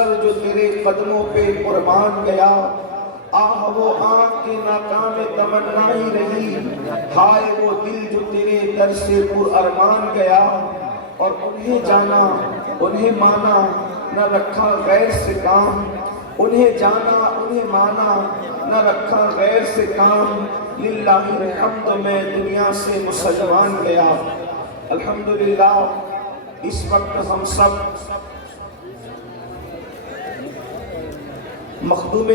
سر جو تیرے قدموں پہ قربان گیا، آہ وہ آنکھ کے ناکام تمنا ہی رہی، ہائے وہ دل جو تیرے در سے پر ارمان گیا۔ اور انہیں جانا انہیں مانا نہ رکھا غیر سے کام، انہیں جانا انہیں مانا نہ رکھا غیر سے کام، للہ الحمد میں دنیا سے مسلمان گیا۔ الحمدللہ اس وقت ہم سب مخدوم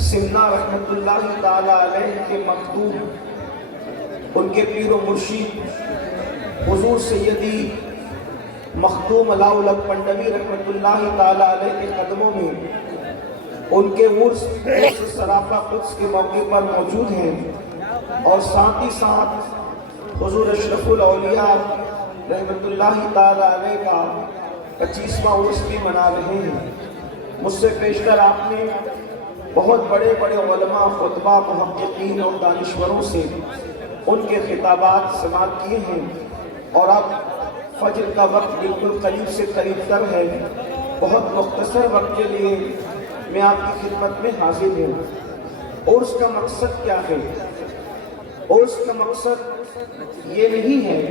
سمنا رحمت اللہ تعالی علیہ کے مخدوم، ان کے پیر و مرشد حضور سیدی مخدوم علاء الحق پنڈوی رحمت اللہ تعالی علیہ کے قدموں میں ان کے عرس سراپا قدس کے موقع پر موجود ہیں، اور ساتھ ہی ساتھ حضور اشرف الاولیاء رحمت اللہ تعالی علیہ کا 25واں عرس بھی منا رہے ہیں۔ مجھ سے پیشتر آپ نے بہت بڑے بڑے علماء، خطبہ، محققین اور دانشوروں سے ان کے خطابات سماعت کیے ہیں، اور اب فجر کا وقت بالکل قریب سے قریب تر ہے۔ بہت مختصر وقت کے لیے میں آپ کی خدمت میں حاضر ہوں۔ عرس کا مقصد کیا ہے؟ عرس کا مقصد یہ نہیں ہے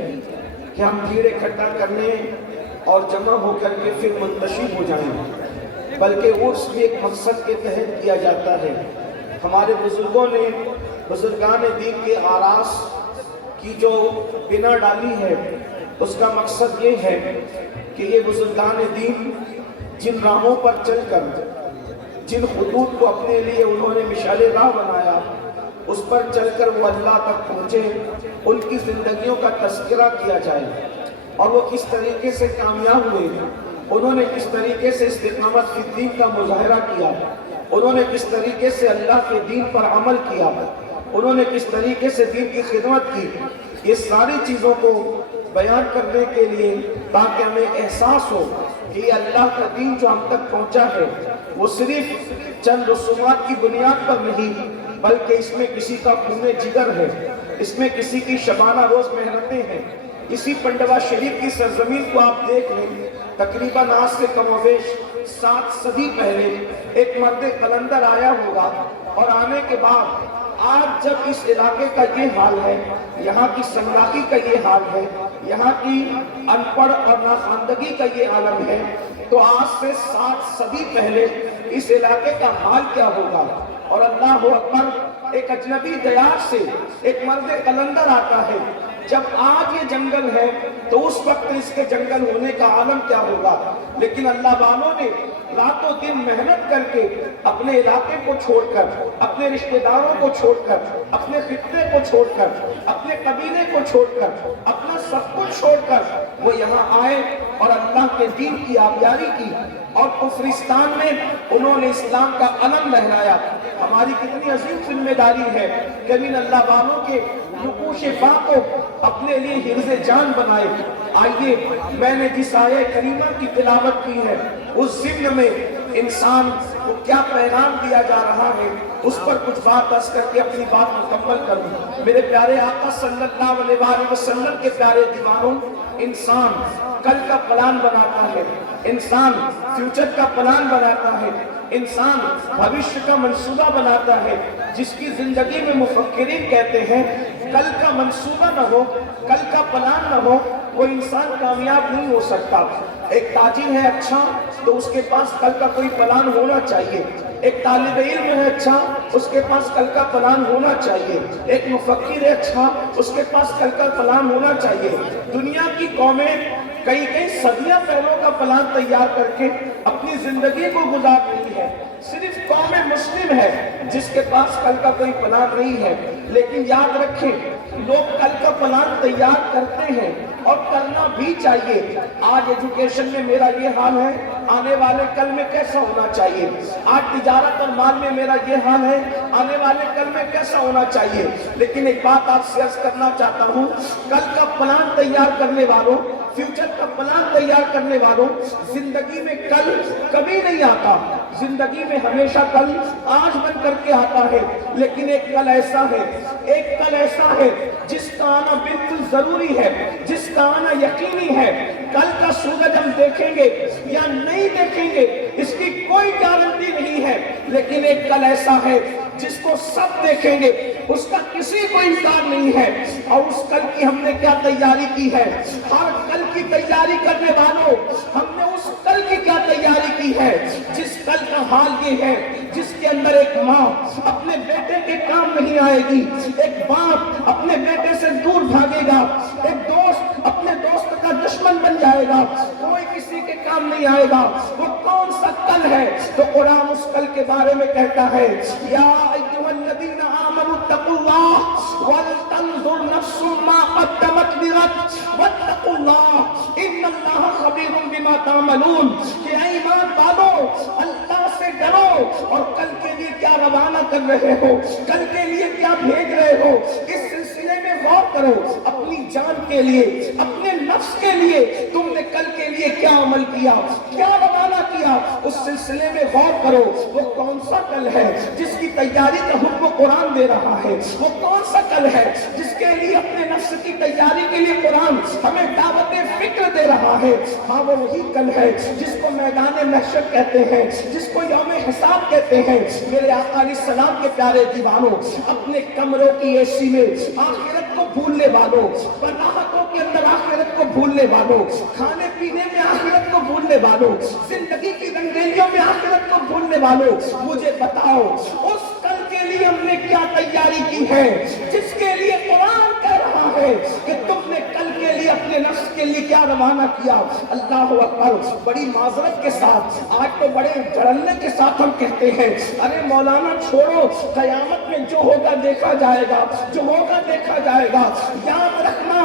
کہ ہم بھیڑ اکٹھا کرنے اور جمع ہو کر کے پھر منتشر ہو جائیں، بلکہ عرس بھی ایک مقصد کے تحت کیا جاتا ہے۔ ہمارے بزرگوں نے، بزرگان دین کے آراس کی جو بنا ڈالی ہے، اس کا مقصد یہ ہے کہ یہ بزرگان دین جن راہوں پر چل کر، جن خطوط کو اپنے لیے انہوں نے مشعل راہ بنایا، اس پر چل کر وہ اللہ تک پہنچے، ان کی زندگیوں کا تذکرہ کیا جائے، اور وہ کس طریقے سے کامیاب ہوئے، انہوں نے کس طریقے سے استقامت فی الدین کا مظاہرہ کیا، انہوں نے کس طریقے سے اللہ کے دین پر عمل کیا، انہوں نے کس طریقے سے دین کی خدمت کی، یہ ساری چیزوں کو بیان کرنے کے لیے، تاکہ ہمیں احساس ہو کہ یہ اللہ کا دین جو ہم تک پہنچا ہے وہ صرف چند رسومات کی بنیاد پر نہیں، بلکہ اس میں کسی کا خون جگر ہے، اس میں کسی کی شبانہ روز محنتیں ہیں۔ اسی پنڈوا شریف کی سرزمین کو آپ دیکھ لیں، تقریباً آج سے کم و بیش 7 صدی پہلے ایک مرد قلندر آیا ہوگا، اور آنے کے بعد آج جب اس علاقے کا یہ حال ہے، یہاں کی سنگلاخی کا یہ حال ہے، یہاں کی ان پڑھ اور ناخواندگی کا یہ عالم ہے، تو آج سے 7 صدی پہلے اس علاقے کا حال کیا ہوگا؟ اور اللہ اکبر، ایک اجنبی دیار سے ایک مرد قلندر آتا ہے۔ جب آج یہ جنگل ہے تو اس وقت اس کے جنگل ہونے کا عالم کیا ہوگا؟ لیکن اللہ والوں نے رات و دن محنت کر کے اپنے علاقے کو چھوڑ کر، اپنے رشتہ داروں کو چھوڑ کر، اپنے خطے کو چھوڑ کر، اپنے قبیلے کو چھوڑ کر، اپنا سب کچھ چھوڑ کر وہ یہاں آئے اور اللہ کے دین کی آبیاری کی، اور کفرستان میں انہوں نے اسلام کا علم لہرایا۔ ہماری کتنی عظیم ذمہ داری ہے کہ ان اللہ والوں کے نقوش پا کو اپنے لیے حفظ جان بنائے۔ آئیے، میں نے جس آیہ کریمہ کی تلاوت کی ہے، اس ضمن میں انسان کو کیا پیغام دیا جا رہا ہے، اس پر کچھ بات عرض کر کے اپنی بات مکمل کروں۔ میرے پیارے آقا صلی اللہ علیہ وسلم کے پیارے دیوانوں، انسان کل کا پلان بناتا ہے، انسان فیوچر کا پلان بناتا ہے، انسان بھوشیہ کا منصوبہ بناتا ہے، جس کی زندگی میں مفکرین کہتے ہیں کل کا منصوبہ نہ ہو، کل کا پلان نہ ہو، وہ انسان کامیاب نہیں ہو سکتا۔ ایک تاجر ہے اچھا تو اس کے پاس کل کا کوئی پلان ہونا چاہیے، ایک طالب علم ہے اچھا، اس کے پاس کل کا پلان ہونا چاہیے، ایک مفکر ہے اچھا، اس کے پاس کل کا پلان ہونا چاہیے۔ دنیا کی قومیں کئی صدیاں پہلوں کا پلان تیار کر کے اپنی زندگی کو گزار رہی ہے، صرف قوم مسلم ہے جس کے پاس کل کا کوئی پلان نہیں ہے۔ لیکن یاد رکھیں، لوگ کل کا پلان تیار کرتے ہیں اور کرنا بھی چاہیے۔ آج ایجوکیشن میں میرا یہ حال ہے، آنے والے کل میں کیسا ہونا چاہیے۔ آج تجارت اور مال میں میرا یہ حال ہے، آنے والے کل میں کیسا ہونا چاہیے۔ لیکن ایک بات آپ سے عرض کرنا چاہتا ہوں، کل کا پلان تیار کرنے والوں، فیوچر کا پلان تیار کرنے والوں، زندگی میں کل کبھی نہیں آتا، زندگی میں ہمیشہ کل آج بن کر کے آتا ہے، لیکن ایک کل ایسا ہے، ایک کل ایسا ہے جس کا آنا بالکل ضروری ہے، جس کا آنا یقینی ہے۔ کل کا سورج ہم دیکھیں گے یا نہیں دیکھیں گے اس کی کوئی گارنٹی نہیں ہے، لیکن ایک کل ایسا ہے جس کو سب دیکھیں گے، اس کا کسی کو انکار نہیں ہے، اور اس کل کی ہم نے کیا تیاری کی ہے؟ ہر کل کی تیاری کرنے والوں، ہم نے اس کل کی کیا تیاری کی ہے جس کل کا حال یہ ہے جس کے اندر ایک ماں اپنے بیٹے کے کام نہیں آئے گی، ایک باپ اپنے بیٹے سے دور بھاگے گا، ایک دوست اپنے دوست کا دشمن بن جائے گا، کوئی کسی کے کام نہیں آئے گا۔ وہ کون سا کل ہے؟ تو قرآن اس کل کے بارے میں کہتا ہے، یا ایھا الذین آمنوا اتقوا اللہ ولتنظر نفس ما قدمت لغد واتقوا اللہ ان اللہ خبیر بما تعملون، کہ اے ایمان والو اللہ سے ڈرو اور کل کے لیے کیا روانہ کر رہے ہو، کل کے لیے کیا بھیج رہے ہو، اس سلسلے میں غور کرو، اپنی جان کے لیے، اپنے نفس کے لیے تم نے کل کے لیے کیا عمل کیا، کیا روانہ کیا، اس سلسلے میں غور کرو۔ وہ کون سا کل ہے جس کی تیاری کا حکم قرآن دے رہا ہے؟ وہ کون سا کل ہے جس کے لیے اپنے نفس کی تیاری کے لیے قرآن ہمیں دعوت فکر دے رہا ہے؟ ہاں وہ وہی کل ہے جس کو میدان محشر کہتے ہیں، جس کو یوم حساب کہتے ہیں۔ میرے آقا علیہ السلام کے پیارے دیوانوں، اپنے کمروں کی اے سی میں آخرت کو بھولنے والوں، راحتوں کے اندر آخرت کو بھولنے والوں، کھانے پینے میں آخرت کو بھولنے والوں، زندگی کی رنگینیوں میں آخرت کو بھولنے والوں، مجھے بتاؤ اس کل کے لیے ہم نے کیا تیاری کی ہے جس کے لیے قرآن کہہ رہا ہے کہ تم نے کل کے لیے اپنے نفس کے لیے کیا روانہ کیا؟ اللہ اکبر۔ بڑی معذرت کے ساتھ آج تو بڑے جھڑلنے کے ساتھ ہم کہتے ہیں، ارے مولانا چھوڑو، قیامت میں جو ہوگا دیکھا جائے گا، جو ہوگا دیکھا جائے گا۔ یاد رکھنا،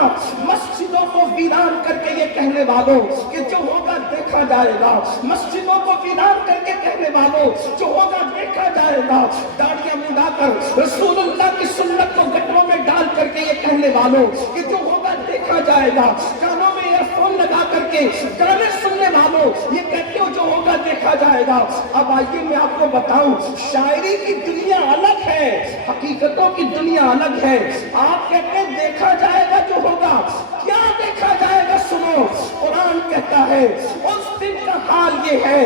مسجدوں کو ویران کر کے یہ کہنے والوں کہ جو ہوگا دیکھا جائے گا، مسجدوں کو ویران کر کے کہنے والوں جو ہوگا دیکھا جائے گا، داڑیاں منڈا کر رسول اللہ کی سنت کو گٹروں میں ڈال کر کے یہ کہنے والوں کہ جو ہوگا دیکھا جائے گا، کانوں میں ایئر فون لگا کر کے گانے سننے والوں یہ کہتے ہو جو ہوگا دیکھا جائے گا۔ اب آئیے میں آپ کو بتاؤں، شاعری کی دنیا الگ ہے، حقیقتوں کی دنیا الگ ہے۔ آپ کہتے ہیں دیکھا جائے گا جو ہوگا، کیا دیکھا جائے گا؟ سنو، قرآن کہتا ہے اس دن کا حال یہ ہے،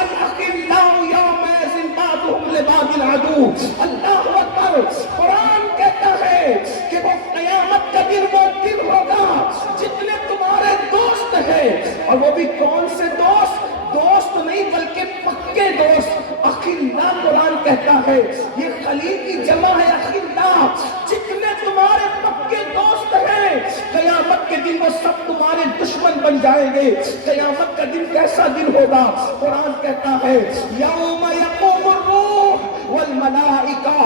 الاخلاء یومئذ بعضهم لبعض عدو۔ اللہ اکبر۔ قرآن کہتا ہے کہ وہ قیامت کا دن وہ دن ہوگا جتنے تمہارے دوست ہیں، اور وہ بھی کون سے دوست؟ دوست نہیں بلکہ پکے دوست۔ اخلاء قرآن کہتا ہے یہ خلیل کی جمع ہے، اخلاء، جتنے تمہارے پکے دوست ہیں قیامت کے دن وہ سب تمہارے دشمن بن جائیں گے۔ قیامت کا دن کیسا دن ہوگا؟ قرآن کہتا ہے یوم یقوم الروح والملائکہ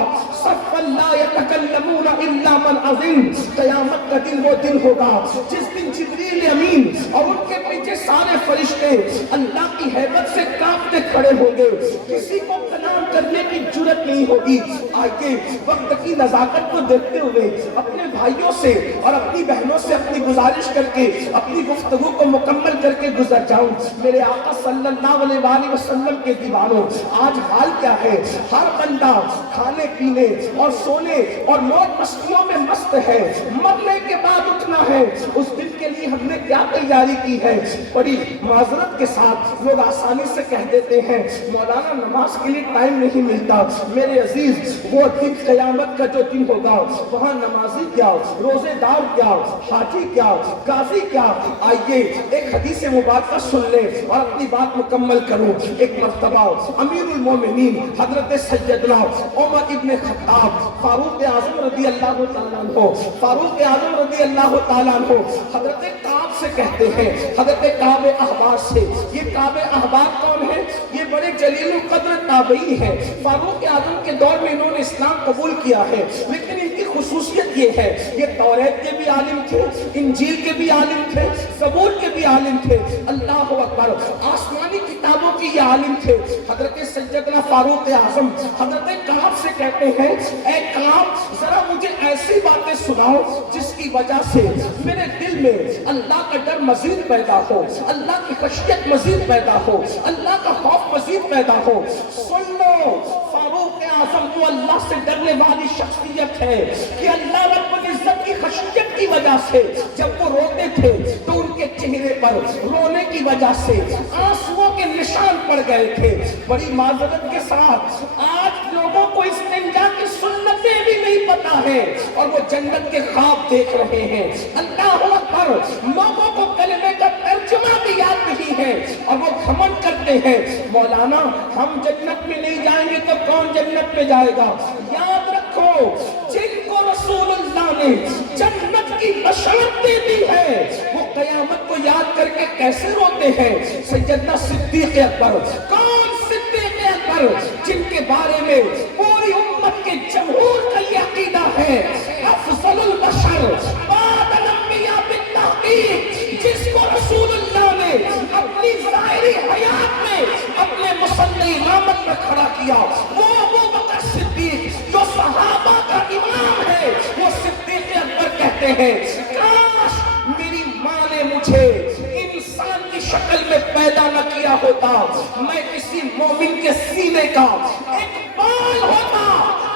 صفا لا یتکلمون الا من اذن۔ قیامت کا دن وہ دن ہوگا جس دن جبریل امین اور ان کے پیچھے سارے فرشتے اللہ کی ہیبت سے کانپتے کھڑے ہوں گے، کسی کو کلام کرنے کی جرت نہیں ہوگی۔ آئیے وقت کی نزاکت کو دیکھتے ہوئے اپنے بھائیوں سے اور اپنی بہنوں سے اپنی گزارش کر کے اپنی گفتگو کو مکمل کر کے گزر جاؤں۔ میرے آقا صلی اللہ علیہ وآلہ وسلم کے دیوانوں، آج حال کیا ہے؟ ہر بندہ کھانے پینے اور سونے اور موج مستیوں میں مست ہے، مرنے کے بعد اٹھنا ہے۔ اس دن کے لیے ہم نے کیا تیاری کی ہے؟ بڑی معذرت کے ساتھ لوگ آسانی سے کہہ دیتے ہیں مولانا نماز کے لیے ٹائم نہیں ملتا۔ میرے عزیز، وہ دن قیامت کا جو دن ہوگا وہاں نمازی کیا، روزے دار کیا، حاجی کیا، قاضی کیا؟ آئیے ایک حدیث مبارکہ سن لیں اور اپنی بات مکمل کروں۔ ایک مرتبہ امیر المومنین حضرت سیدنا عمر ابن خطاب فاروق اعظم رضی اللہ تعالیٰ عنہ، فاروق اعظم رضی اللہ تعالیٰ عنہ حضرت کعب سے کہتے ہیں، حضرت کعب احبار سے۔ یہ کعب احبار کون ہے؟ یہ بڑے جلیل القدر تابعی ہیں۔ فاروق اعظم کے دور میں انہوں نے اسلام قبول کیا ہے، لیکن ان کی خصوصیت یہ ہے یہ توریت کے بھی عالم تھے، انجیل کے بھی عالم تھے، زبور کے بھی عالم تھے۔ اللہ اکبر، آسمانی کتابوں کی یہ عالم تھے۔ حضرت سیدنا فاروق اعظم حضرت کعب سے کہتے ہیں اے کعب ذرا مجھے ایسی باتیں سناؤ جس کی وجہ سے میرے دل میں اللہ اللہ کا ڈر مزید پیدا ہو، اللہ کی خشیت مزید پیدا ہو، اللہ کا خوف مزید پیدا ہو۔ سن لو، فاروق اعظم وہ اللہ سے ڈرنے والی شخصیت ہے کہ اللہ رب العزت کی خشیت کی وجہ سے جب وہ روتے تھے تو ان کے چہرے پر رونے کی وجہ سے آنسوؤں کے نشان پڑ گئے تھے۔ بڑی معذرت کے ساتھ آج لوگوں کو استنجا کی سنتیں بھی نہیں پتا ہے اور وہ جنت کے خواب دیکھ رہے ہیں۔ اللہ اکبر، لوگوں کو کلمے کا ترجمہ بھی یاد نہیں ہے اور وہ گھمنڈ کرتے ہیں مولانا ہم جنت میں نہیں جائیں گے تو کون جنت میں جائے گا؟ یاد رکھو، جن کو رسول اللہ نے جنت کی بشارت دے دی ہے وہ قیامت کو یاد کر کے کیسے روتے ہیں؟ سیدنا صدیق اکبر، کون صدیق اکبر جن کے بارے میں پوری امت کے جمہور کا یہ عقیدہ ہے افضل البشر بعد الانبیاء بالتحقیق، جس کو رسول اللہ نے اپنی ظاہری حیات میں اپنے مصلی امامت میں کھڑا کیا، وہ ابو بکر صدیق جو صحابہ کا امام ہے، وہ صدیق اکبر کہتے ہیں کاش میری ماں نے مجھے انسان کی شکل میں پیدا نہ کیا ہوتا، میں کسی مومن کے سینے کا ایک بال ہوتا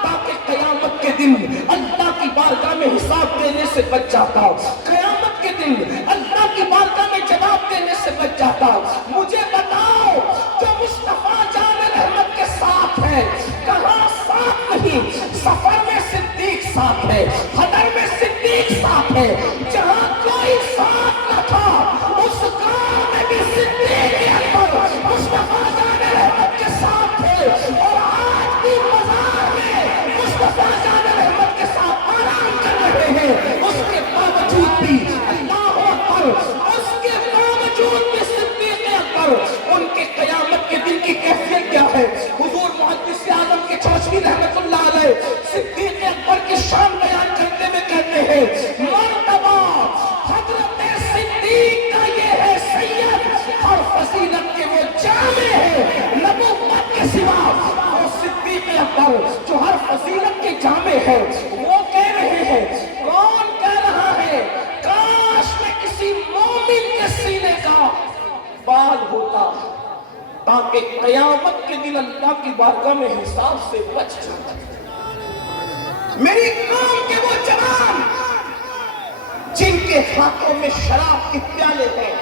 تاکہ قیامت کے دن اللہ کی بارگاہ میں حساب دینے سے بچ جاتا، قیامت کے دن اللہ کی بارگاہ میں جواب دینے سے بچ جاتا۔ مجھے بتاؤ جو مصطفیٰ جان رحمت کے ساتھ ہے کہاں ساتھ نہیں؟ سفر میں صدیق ساتھ ہے، حضر میں صدیق ساتھ ہے، جہاں کوئی ساتھ نہ تھا اس گاؤں میں بھی صدیق اکبر مصطفیٰ جان رحمت کے ساتھ ہے، اور آج بھی مزار میں مصطفیٰ جان رحمت کے ساتھ آرام کر رہے ہیں۔ اس کے باوجود بھی اللہ اکبر، اس کے باوجود بھی صدیق اکبر، ان کے قیامت کے دن کی کیفیت کیا ہے؟ حضور محدث اعظم کے چشمی رحمت اللہ علیہ صدیق اکبر کی شان بیان کرتے ہوئے کہتے ہیں مرتبہ حضرت صدیق کا یہ ہے سید اور فضیلت کے وہ جامع ہے نبوت کے سوا، اور صدیق اکبر جو ہر فضیلت کے جامع ہے وہ کہہ رہے ہیں، کون کہہ رہا ہے کاش میں کسی مومن کے سینے کا بال ہوتا تاکہ قیامت کے دن اللہ کی بارگاہ میں حساب سے بچ جاتا۔ میری قوم کے وہ جوان جن کے ہاتھوں میں شراب کے پیالے ہیں،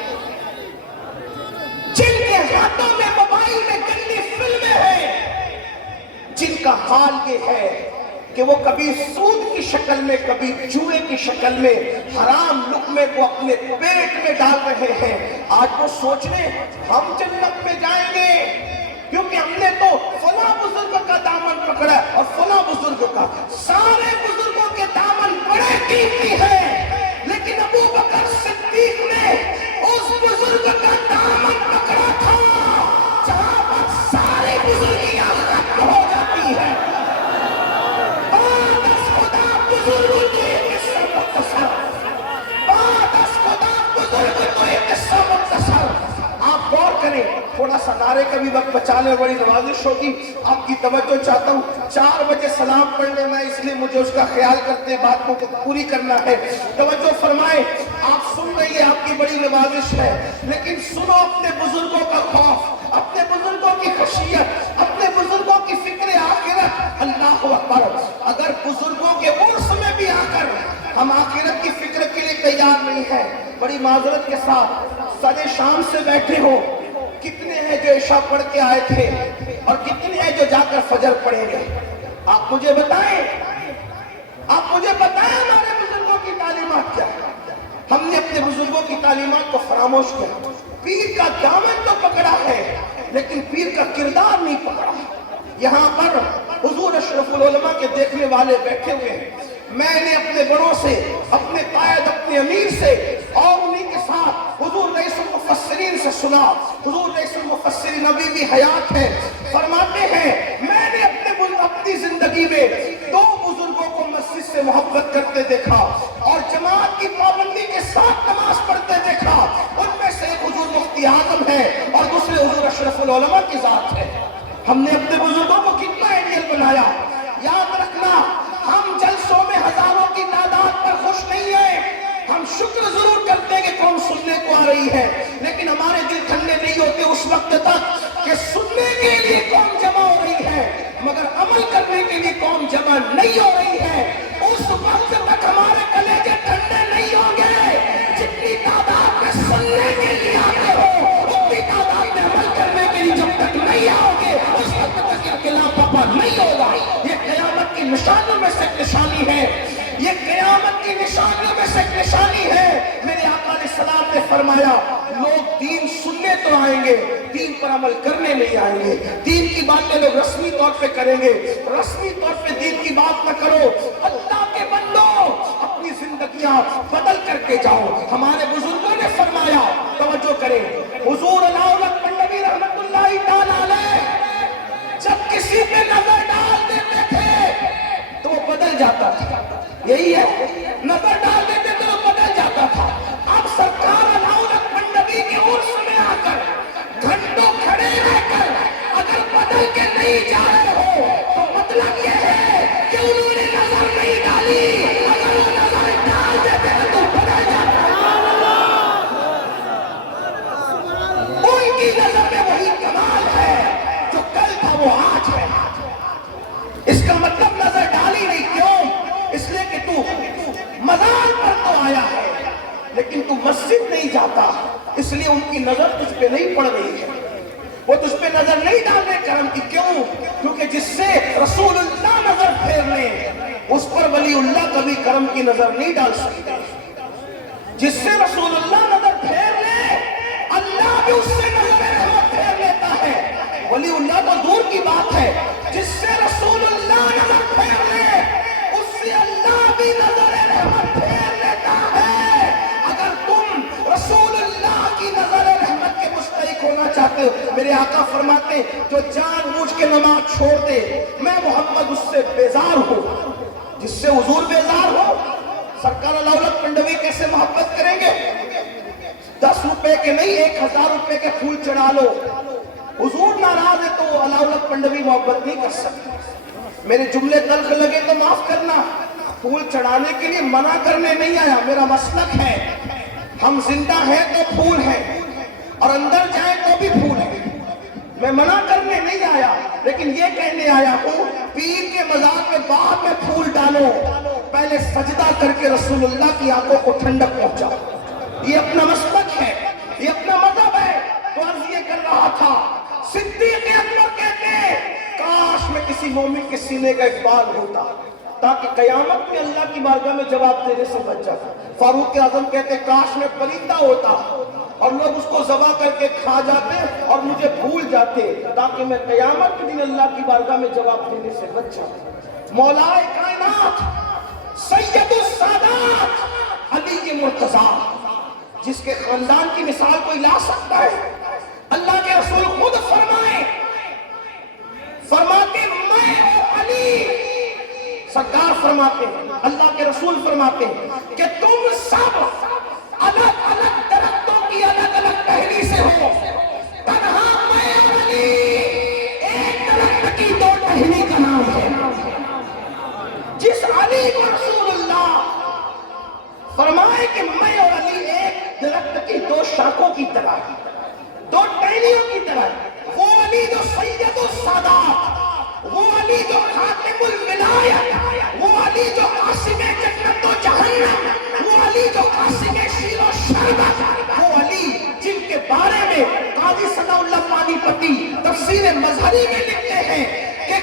جن کے ہاتھوں میں موبائل میں گندی فلمیں ہیں، جن کا حال یہ ہے کہ وہ کبھی سود کی شکل میں کبھی جوئے کی شکل میں حرام لقمے کو اپنے پیٹ میں ڈال رہے ہیں، آج وہ سوچ رہے ہم جنت میں جائیں گے کیونکہ ہم نے تو فلاں بزرگ کا دامن پکڑا اور فلاں بزرگ کا، سارے بزرگوں کے دامن بڑے قیمتی ہیں، لیکن ابو بکر صدیق نے اس بزرگ کا دامن پکڑا تھا جہاں پر ساری بزرگیاں ختم ہو جاتی ہیں۔ آپ غور کریں، تھوڑا سا نعرے کا بھی وقت بچانے بڑی نوازش ہوگی، آپ کی توجہ چاہتا ہوں۔ 4 بجے سلام پڑھ لینا، اس لیے مجھے اس کا خیال کرتے بات کو پوری کرنا ہے۔ توجہ فرمائیں، آپ سن رہی ہے، آپ کی بڑی نوازش ہے، لیکن سنو اپنے بزرگوں کا خوف، اپنے بزرگوں کی خشیت، اپنے بزرگوں کی فکر آخرت۔ اللہ اکبر، اگر بزرگوں کے عرس میں بھی آ کر ہم آخرت کی فکر کے لیے تیار نہیں ہیں، بڑی معذرت کے ساتھ سارے شام سے بیٹھے ہو، کتنے ہیں جو عشاء پڑھ کے آئے تھے اور کتنے ہیں جو جا کر فجر پڑھیں گے؟ آپ مجھے بتائیں، آپ مجھے بتائیں ہمارے بزرگوں کی تعلیمات کیا ہے؟ ہم نے اپنے بزرگوں کی تعلیمات کو فراموش کیا، پیر کا دامن تو پکڑا ہے لیکن پیر کا کردار نہیں پکڑا۔ یہاں پر حضور اشرف العلماء کے دیکھنے والے بیٹھے ہوئے ہیں، میں نے اپنے بڑوں سے، اپنے قائد، اپنے امیر سے اور انہی کے ساتھ حضور رئیس المفسرین سے سنا۔ حضور رئیس المفسرین ابھی بھی حیات ہیں، فرماتے ہیں میں نے اپنی زندگی میں 2 بزرگوں کو مسجد سے محبت کرتے دیکھا اور جماعت کی پابندی کے ساتھ نماز پڑھتے دیکھا، ان میں سے ایک حضور مفتی اعظم ہے اور دوسرے حضور اشرف العلماء کی ذات ہے۔ ہم نے اپنے بزرگوں کو کتنا آئیڈیل بنایا۔ یاد رکھنا، ہم جلسوں میں ہزاروں کی تعداد پر خوش نہیں ہیں، ہم شکر ضرور کرتے ہیں کہ قوم سننے کو آ رہی ہے، لیکن ہمارے دل ٹھنڈے نہیں ہوتے اس وقت تک کہ سننے کے لیے قوم جمع ہو رہی ہے مگر عمل کرنے کے لیے قوم جمع نہیں ہو رہی ہے۔ اس وقت تک ہمارے کلیجے ٹھنڈے نہیں ہوں گے جتنی تعداد میں سننے کے لیے آتے ہو، اتنی تعداد میں عمل کرنے کے لیے جب تک نہیں آؤ گے اس وقت تک یہ قلعہ پپا نہیں ہوگا۔ یہ قیامت کی نشانیوں میں سے ایک نشانی ہے، یہ قیامت کی نشانیوں میں سے ایک نشانی ہے۔ میرے آقا علیہ السلام نے فرمایا لوگ دین سننے تو آئیں گے، دین پر عمل کرنے نہیں آئیں گے۔ دین کی باتیں لوگ رسمی طور پہ کریں گے، رسمی طور پہ دین کی بات نہ کرو۔ اللہ کے بندو اپنی زندگیاں بدل کر کے جاؤ۔ ہمارے بزرگوں نے فرمایا، توجہ کریں، حضور علاؤلق پنڈوی رحمت اللہ تعالیٰ علیہ جب کسی پہ نظر ڈال دیتے تھے تو وہ بدل جاتا تھا۔ یہی ہے، نظر ڈال دیتے تو وہ بدل جاتا تھا۔ اب سرکار علاؤلق پنڈوی کے عرس میں آ کر گھنٹوں کھڑے رہ کر اگر بدل کے نہیں جا رہے ہو تو مطلب یہ ہے کہ انہوں نے نظر نہیں ڈالی، اگر وہ نظر ڈال دیتے تو بدل جاتا۔ ان کی نظر میں وہی کمال ہے جو کل تھا وہ آج ہے۔ اس کا مطلب نظر ڈالی نہیں، کیوں؟ اس لیے کہ تو مزار پر تو آیا ہے لیکن تو مسجد نہیں جاتا، اس لیے ان کی نظر تجھ پہ نہیں پڑ رہی ہے، وہ تجھ پہ نظر نہیں ڈالنے کرم کی۔ کیوں؟ کیونکہ جس سے رسول اللہ نظر پھیر لیں اس پر ولی اللہ کبھی کرم کی نظر نہیں ڈال سکتے۔ جس سے رسول اللہ نظر پھیر لے اللہ بھی اس سے نظر رحمت پھیر لیتا ہے۔ ولی اللہ تو دور کی بات ہے، جس سے رسول اللہ نظر پھیر لے اس سے اللہ بھی نظر رحمت پھیر لیتا ہے۔ اگر تم رسول اللہ کی نظر رحمت کے مستحق ہونا چاہتے ہو، میرے آقا فرماتے جو جان بوجھ کے نماز چھوڑ دے میں محمد اس سے بیزار ہوں۔ جس سے حضور بیزار ہو، سرکار علاؤلق پنڈوی کیسے محبت کریں گے؟ 10 روپے کے نہیں 1000 روپے کے پھول چڑھا لو، حضور ناراض ہے تو علاؤلق پنڈوی محبت نہیں کر سکتے۔ میرے جملے تلخ لگے تو معاف کرنا، پھول چڑھانے کے لیے منع کرنے نہیں آیا، میرا مسلک ہے۔ ہم زندہ ہیں تو پھول ہیں اور اندر جائیں تو بھی پھول ہیں، میں منع کرنے نہیں آیا لیکن یہ کہنے آیا ہوں پیر کے مزار میں بعد میں پھول ڈالو، پہلے سجدہ کر کے رسول اللہ کی آنکھوں کو ٹھنڈک پہنچاؤ۔ یہ اپنا مسلک ہے، یہ اپنا مذہب ہے۔ تو عرض یہ کر رہا تھا، صدیق اکبر کہتے کاش میں کسی مومن کے سینے کا اقبال ہوتا تاکہ قیامت میں اللہ کی بارگاہ میں جواب دینے سے بچ جاتا۔ فاروق اعظم کہتے کاش میں پرندہ ہوتا اور لوگ اس کو ذبح کر کے کھا جاتے اور مجھے بھول جاتے تاکہ میں قیامت کے دن اللہ کی بارگاہ میں جواب دینے سے بچ جاتا۔ مولا کائنات سید السادات علی مرتضیٰ، جس کے خاندان کی مثال کوئی لا سکتا ہے؟ اللہ کے رسول خود فرماتے میں اور علی، سرکار فرماتے ہیں، اللہ کے رسول فرماتے ہیں کہ تم سب الگ الگ درختوں کی الگ الگ ٹہنی سے ہو، تنہا میں اور علی ایک درخت کی 2 ٹہنی کا نام ہے۔ جس علی کو رسول اللہ فرمائے کہ میں اور علی ایک درخت کی 2 شاخوں کی طرح، 2 ٹہنیوں کی طرح، وہ علی جو سید السادات، وہ علی جو خاتم الولایت، وہ علی جو قاسم جنت و جہنم، وہ علی جو قاسم شیر و شربت، وہ علی جن کے بارے میں قاضی ثناء اللہ پانی پتی تفسیر مظہری میں لکھتے ہیں کہ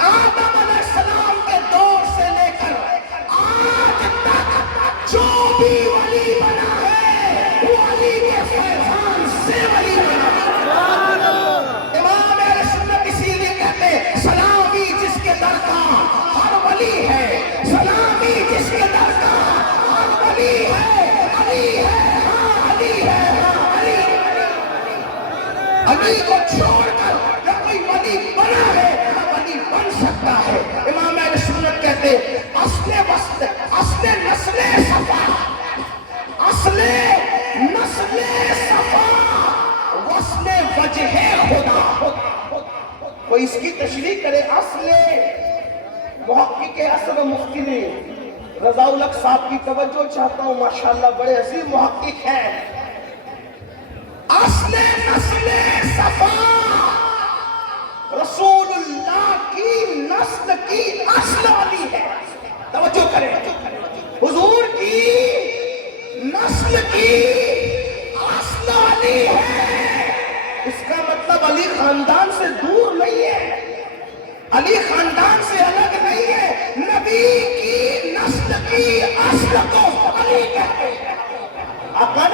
آدم علیہ السلام کے دور سے لے کر آج تک جو بھی ولی بنا ہے وہ علی کے فیضان سے ولی بنا ہے۔ امام اہل سنت اسی لیے کہتے ہیں سلامی جس کے در کا ہر ولی ہے، سلامی جس کے در کا ہر ولی ہے، علی ہے، ہاں علی ہے، ہاں علی۔ علی کو چھوڑ کر نہ کوئی ولی بنا ہے نہ ولی بن سکتا ہے۔ امام اہل سنت کہتے ہیں اصل وصل، اصل نسل صفا، اصل نسل صفا، وصل وجہ خدا۔ کوئی اس کی تشریح کرے، اصل محقق اصل و مفتی نے رضا الحق صاحب کی توجہ چاہتا ہوں، ماشاءاللہ بڑے عظیم محقق ہیں. اصل نسل صفا رسول اللہ کی نسل کی اصل علی ہے. توجہ کریں، حضور کی نسل کی اصل علی ہے. اس کا مطلب علی خاندان سے دور نہیں ہے، علی خاندان سے الگ نہیں ہے. نبی کی نسل کی اصل کو علی کہتے ہیں. آقا